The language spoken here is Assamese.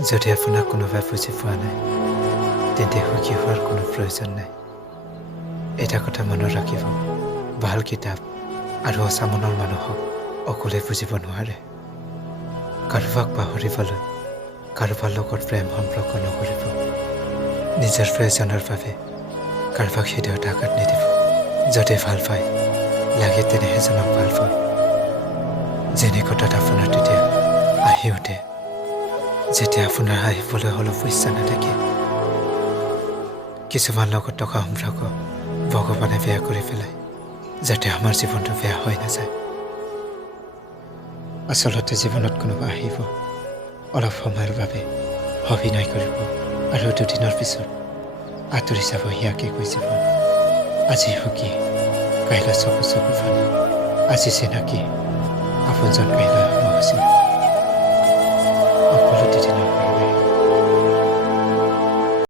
যদি আপোনাক কোনোবাই বুজি পোৱা নাই তেন্তে সুখী হোৱাৰ কোনো প্ৰয়োজন নাই এটা কথা মনত ৰাখিব ভাল কিতাপ আৰু সঁচা মনৰ মানুহক অকলে বুজিব নোৱাৰে কাৰোবাক পাহৰিবলৈ কাৰোবাৰ লগত প্ৰেম সম্পৰ্ক নকৰিব নিজৰ প্ৰয়োজনৰ বাবে কাৰোবাক হৃদয়ত আঘাত নিদিব যদি ভাল পায় লাগে তেনেহে জনক ভাল পায় যেনে কথাত আপোনাৰ তেতিয়া আহি উঠে যেতিয়া আপোনাৰ হাঁহিবলৈ অলপ ইচ্ছা নাথাকে কিছুমান লগত থকা সম্পৰ্ক ভগৱানে বেয়া কৰি পেলায় যাতে আমাৰ জীৱনটো বেয়া হৈ নাযায় আচলতে জীৱনত কোনোবা আহিব অলপ সময়ৰ বাবে অভিনয় কৰিব আৰু দুদিনৰ পিছত আঁতৰি যাব ইয়াকে কৈ জীৱন আজি সুখী কাইলৈ চকু চকু ফালি আজি চিনাকি আপোনজন কাইলৈ মহচিন